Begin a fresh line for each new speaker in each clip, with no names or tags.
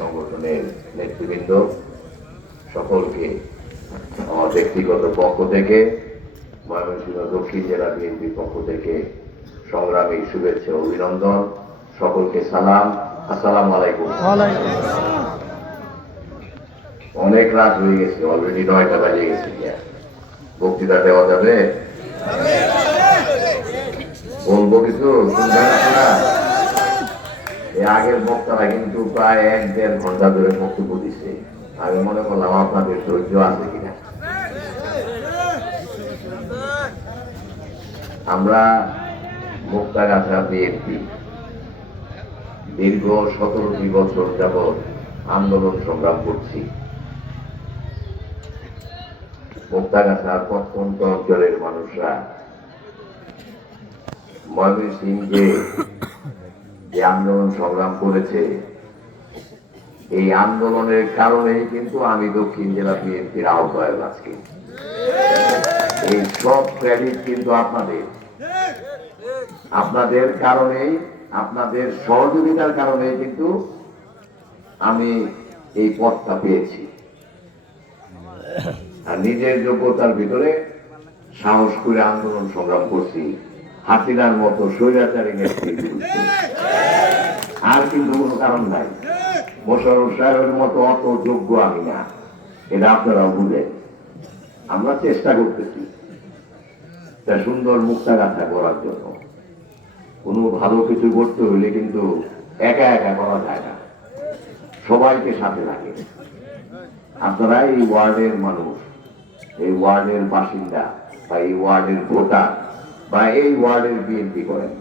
সংগঠনের নেতৃবৃন্দ সকলকে আমার ব্যক্তিগত পক্ষ থেকে, ময়মনসিংহ দক্ষিণ জেলা বিএনপির পক্ষ থেকে সংগ্রামী শুভেচ্ছা অভিনন্দন। সকলকে সালাম। আসসালাম আলাইকুম। অনেক রাত হয়ে গেছে, অলরেডি নয়টা বাজে গেছে। বক্তৃতা দেওয়া যাবে? বলব কিছু? শুনবেন আপনারা? আগের বক্তারা কিন্তু প্রায় এক দেড় ঘণ্টা ধরে বক্তব্য দিচ্ছে আমি মনে করলাম আপনাদের ধৈর্য আছে কিনা। আমরা মুক্তাগাছা বিএনপি দীর্ঘ সতেরোটি বছর যাবৎ আন্দোলন সংগ্রাম করছি। মুক্তাগাছার প্রত্যন্ত অঞ্চলের মানুষরা ময়মনসিংহে যে আন্দোলন সংগ্রাম করেছে, এই আন্দোলনের কারণেই কিন্তু আমি দক্ষিণ জেলা বিএনপির আহ্বায়ক আজকে। এই সব ক্রেডিট কিন্তু আপনাদের। আপনাদের কারণেই, আপনাদের সহযোগিতার কারণে কিন্তু আমি এই পদটা পেয়েছি। আর নিজের যোগ্যতার ভিতরে সাহস করে আন্দোলন সংগ্রাম করছি। হাসিনার মতো স্বৈরাচারী বিরুদ্ধে। আর কিন্তু কোনো কারণ নাই। মোশারফ সাহেবের মতো অত যোগ্য আমি না। এটা আপনারাও বুঝেন। আমরা চেষ্টা করতেছি। একটা সুন্দর মুক্তাগাথা করার জন্য। কোনো ভালো কিছু করতে হলে কিন্তু একা একা করা যায় না। সবাইকে সাথে লাগে আপনারা এই ওয়ার্ডের মানুষ, এই ওয়ার্ডের বাসিন্দা বা এই ওয়ার্ডের ভোটার বা এই ওয়ার্ডের বিএনপি করেন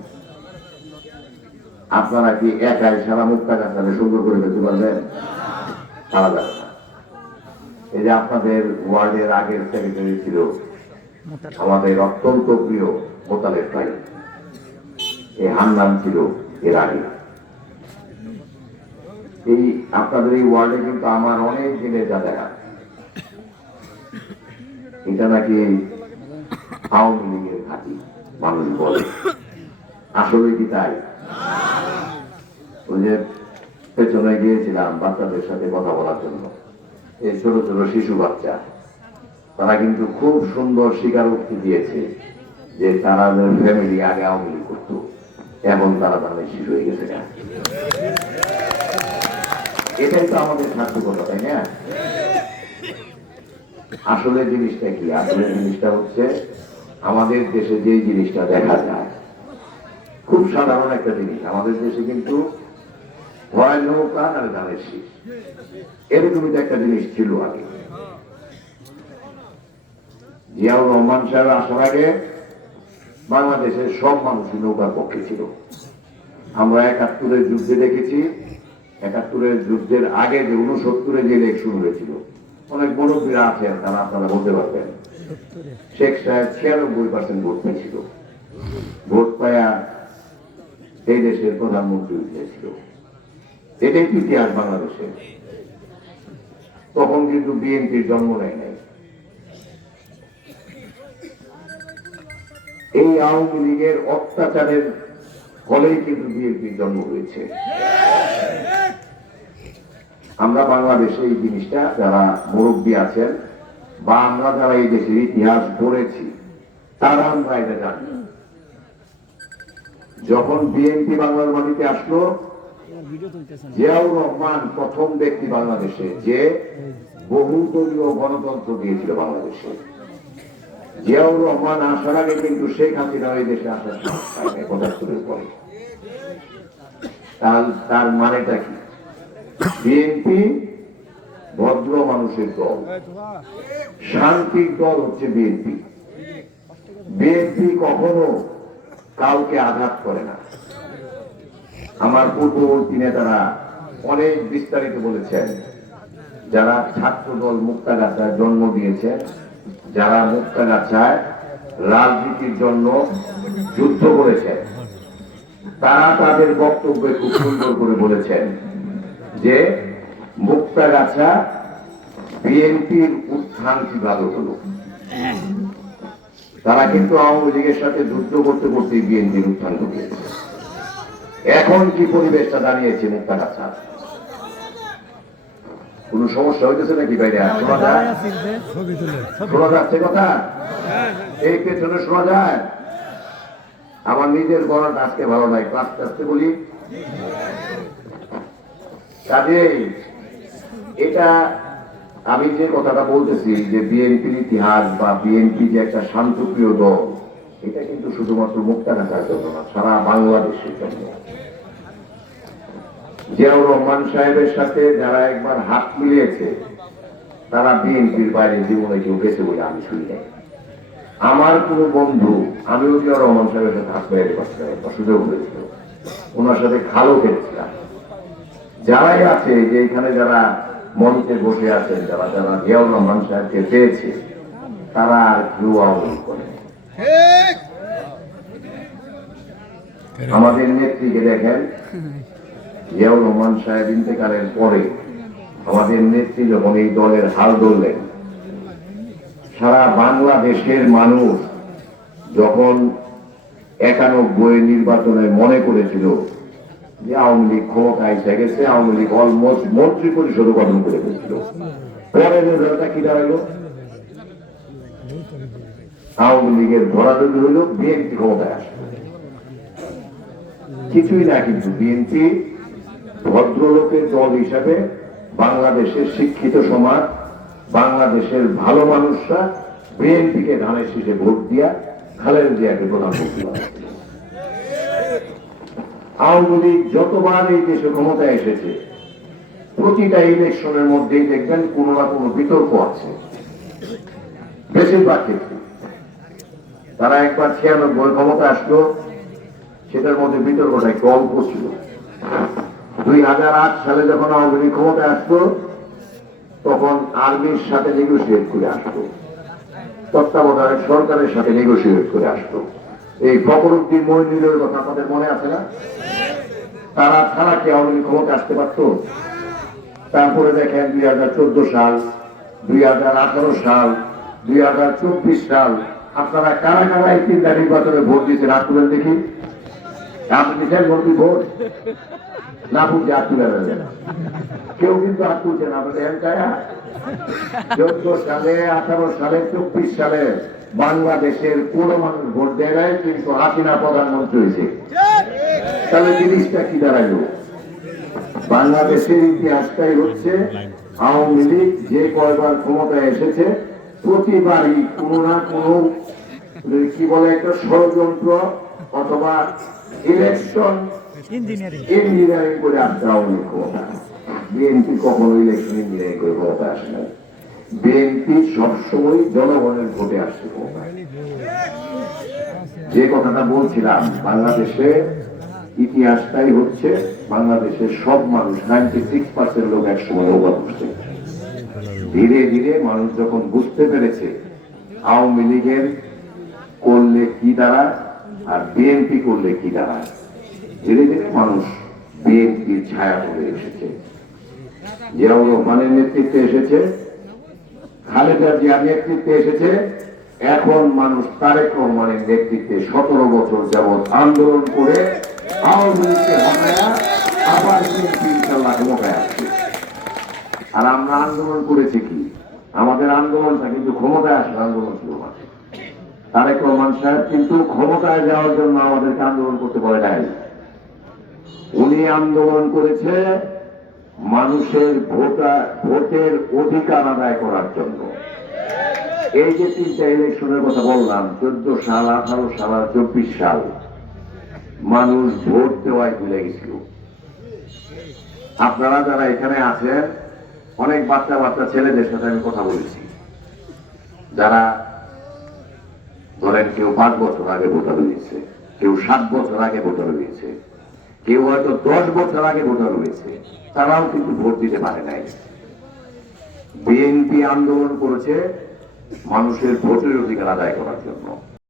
আপনারা কি একাই সারা মুক্তাগাছাকে সুন্দর করে ফেলতে পারবেন? পারা যাবে না। এই যে আপনাদের ওয়ার্ডের আগের সেক্রেটারি ছিল, আমাদের অত্যন্ত প্রিয় মোতালেব ভাই, এই হান্নান ছিল এর আগে। এই আপনাদের এই ওয়ার্ডে কিন্তু আমার অনেক দিনের যা দেখা। এটা নাকি আওয়ামী লীগের ঘাঁটি। মানুষ বলে। আসলে কি তাই? ওই যে পেছনে গিয়েছিলাম বাচ্চাদের সাথে কথা বলার জন্য। এই ছোট ছোট শিশু বাচ্চা, তারা কিন্তু খুব সুন্দর স্বীকারোক্তি দিয়েছে যে তারা ফ্যামিলি আগে আওয়ামী লীগ করতো, এখন তারা তাদের শিশু হয়ে গেছে এটাই তো আমাদের সার্থকতা, তাই না? আসলে জিনিসটা কি? আসলে জিনিসটা হচ্ছে আমাদের দেশে যে জিনিসটা দেখা যায় খুব সাধারণ একটা জিনিস। আমাদের দেশে কিন্তু আর শীষ। এরকমই তো একটা জিনিস ছিল আগে। জিয়াউর রহমান সাহেব আসার আগে বাংলাদেশের সব মানুষই নৌকার পক্ষে ছিল। আমরা একাত্তরের যুদ্ধে দেখেছি। একাত্তরের যুদ্ধের আগে যে উনসত্তরে যে ইলেকশন হয়েছিল। অনেক মুরব্বীরা আছেন তারা আপনারা বলতে পারবেন। শেখ সাহেব ছিয়ানব্বই পার্সেন্ট ভোট পেয়েছিল। ভোট পায়া এই দেশের প্রধানমন্ত্রী হয়েছিল। এটাই ইতিহাস বাংলাদেশের। তখন কিন্তু বিএনপির জন্ম নেয় নাই। এই আওয়ামী লীগের অত্যাচারের ফলেই কিন্তু বিএনপির জন্ম হয়েছে। আমরা বাংলাদেশে এই জিনিসটা যারা মুরব্বী আছেন বা আমরা যারা এই দেশের ইতিহাস পড়েছি তারা আমরা এটা জানি। যখন বিএনপি বাংলার মাটিতে আসলো, জিয়াউর রহমান প্রথম ব্যক্তি বাংলাদেশে যে বহুদলীয় গণতন্ত্র দিয়েছিল বাংলাদেশে। জিয়াউর রহমান আসার আগে কিন্তু শেখ হাসিনা এই দেশে আসার পঁচাত্তরের পরে। তার মানেটা কি? বিএনপি ভদ্র মানুষের দল। শান্তির দল হচ্ছে বিএনপি। বিএনপি কখনো কাউকে আঘাত করে না। আমার পূর্ববর্তী নেতারা অনেক বিস্তারিত বলেছেন, যারা ছাত্র দল মুক্তাগাছায় জন্ম দিয়েছেন যারা মুক্তাগাছায় রাজনীতির জন্য যুদ্ধ করেছেন তারা তাদের বক্তব্যে খুব সুন্দর করে বলেছেন যে মুক্তাগাছা বিএনপির উত্থান কীভাবে হলো। তারা কিন্তু আওয়ামী লীগের সাথে যুদ্ধ করতে করতে বিএনপির উত্থান ঘটিয়েছে। এখন কি পরিবেশটা দাঁড়িয়েছে মুক্তাগাছা কোনো সমস্যা হইতেছে নাকি বাইরে? শোনা যায়? শোনা যাচ্ছে কথা? এই পেছনে শোনা যায়? আমার নিজের গলাটা আজকে ভালো নাই আস্তে আস্তে বলি। কাজেই এটা আমি যে কথাটা বলতেছি, যে বিএনপির ইতিহাস বা বিএনপি যে একটা শান্তপ্রিয় দল, এটা কিন্তু শুধুমাত্র মুক্তাগাছার জন্য না, সারা বাংলাদেশের জন্য। জিয়াউর রহমান সাহেবের সাথে যারা একবার হাত মিলিয়েছে, তারা বিএনপির বাইরে জীবনে কেউ গেছে বলে আমি শুনি নাই। আমার কোনো বন্ধু, আমিও জিয়াউর রহমান সাহেবের সাথে হাত মেরে পারছিলাম সুযোগ হয়েছিল। ওনার সাথে খালো খেলছিলাম। যারাই আছে যে এখানে যারা মঞ্চে বসে আছেন যারা যারা জিয়াউর রহমান সাহেবকে পেয়েছে তারা আর কেউ লীগ করে আমাদের নেত্রীকে দেখেন। জিয়াউর রহমান সাহেব ইন্তেকালের পরে আমাদের নেত্রী যখন এই দলের হাল ধরলেন সারা বাংলাদেশের মানুষ যখন একানব্বই নির্বাচনে মনে করেছিল যে আওয়ামী লীগ ক্ষমতায় গেছে, আওয়ামী লীগ অলমোস্ট মন্ত্রী পরিষদ গঠন করে ফেলছিল। পরে কি দাঁড়াল? আওয়ামী লীগের ধরাধরি হইল বিএনপি ক্ষমতায় আসবে কিছুই না কিন্তু বিএনপি ভদ্রলোকের দল হিসাবে বাংলাদেশের শিক্ষিত সমাজ, বাংলাদেশের ভালো মানুষরা বিএনপিকে ধানের শীষে ভোট দিয়া খালেদ জিয়াকে প্রধানমন্ত্রী। আওয়ামী লীগ যতবার এই দেশে ক্ষমতায় এসেছে, প্রতিটা ইলেকশনের মধ্যেই দেখবেন কোনো না কোনো বিতর্ক আছে। বেশিরভাগ ক্ষেত্রে। তারা একবার ছিয়ানব্বই ক্ষমতা আসলো, সেটার মধ্যে বিতর্কটা একটু অল্প ছিল। দুই হাজার আট সালে যখন আওয়ামী লীগ ক্ষমতায় আসতো তখন আর্মির সাথে নেগোসিয়েট করে আসতো তত্ত্বাবধায়ক সরকারের সাথে নেগোসিয়েট করে আসতো এই ফখরুদ্দিন মহিনুলের কথা আপনাদের মনে আছে না? তারা ছাড়া কি আওয়ামী লীগ ক্ষমতা আসতে পারতো? তারপরে দেখেন দুই হাজার চোদ্দ সাল দুই হাজার আঠারো সাল দুই হাজার চব্বিশ সাল আপনারা কারা কারা এই তিনটা নির্বাচনে ভোট দিয়েছেন হাত তুলেন দেখি। বাংলাদেশের কোন মানুষ ভোট দেয় নাই, কিন্তু হাসিনা প্রধানমন্ত্রী হয়েছে। তাহলে জিনিসটা কি দাঁড়াইলো বাংলাদেশের ইতিহাসটাই হচ্ছে আওয়ামী লীগ যে কয়বার ক্ষমতায় এসেছে প্রতিবারই কোনো না কোনো কি বলে একটা ষড়যন্ত্র অথবা ইলেকশন ইঞ্জিনিয়ারিং করে আসতে আওয়ামী লীগ ক্ষমতা। বিএনপি কখনো ইলেকশন ইঞ্জিনিয়ারিং করে ক্ষমতা আসে না বিএনপি সবসময় জনগণের ভোটে আসছে ক্ষমতায়। যে কথাটা বলছিলাম বাংলাদেশে ইতিহাসটাই হচ্ছে বাংলাদেশের সব মানুষ নাইনটি সিক্স পার্সেন্ট লোক একসময় অবাক হচ্ছে ধীরে ধীরে মানুষ যখন বুঝতে পেরেছে আওয়ামী লীগের করলে কি দাঁড়ায় আর বিএনপি করলে কি দাঁড়ায় ধীরে ধীরে মানুষ বিএনপির ছায়া করে এসেছে। জিয়াউর রহমানের নেতৃত্বে এসেছে, খালেদা জিয়ার নেতৃত্বে এসেছে, এখন মানুষ তারেক রহমানের নেতৃত্বে সতেরো বছর যাবৎ আন্দোলন করে আর আমরা আন্দোলন করেছি কি? আমাদের আন্দোলনটা কিন্তু ক্ষমতায় আসার আন্দোলন ছিল তারেক রহমান সাহেব কিন্তু ক্ষমতায় যাওয়ার জন্য আমাদেরকে আন্দোলন করতে বলে নাই। উনি আন্দোলন করেছে মানুষের ভোটার ভোটের অধিকার আদায় করার জন্য। এই যে তিনটা ইলেকশনের কথা বললাম, চোদ্দ সাল, আঠারো সাল আর চব্বিশ সাল। মানুষ ভোট দেওয়ায় ভুলে গেছিল। আপনারা যারা এখানে আছেন, অনেক বাচ্চা বাচ্চা ছেলেদের সাথে আমি কথা বলেছি। যারা ধরেন কেউ পাঁচ বছর আগে ভোটার হয়েছে কেউ সাত বছর আগে ভোটার হয়েছে কেউ হয়তো দশ বছর আগে ভোটার হয়েছে তারাও কিন্তু ভোট দিতে পারে নাই। বিএনপি আন্দোলন করেছে মানুষের ভোটের অধিকার আদায় করার জন্য।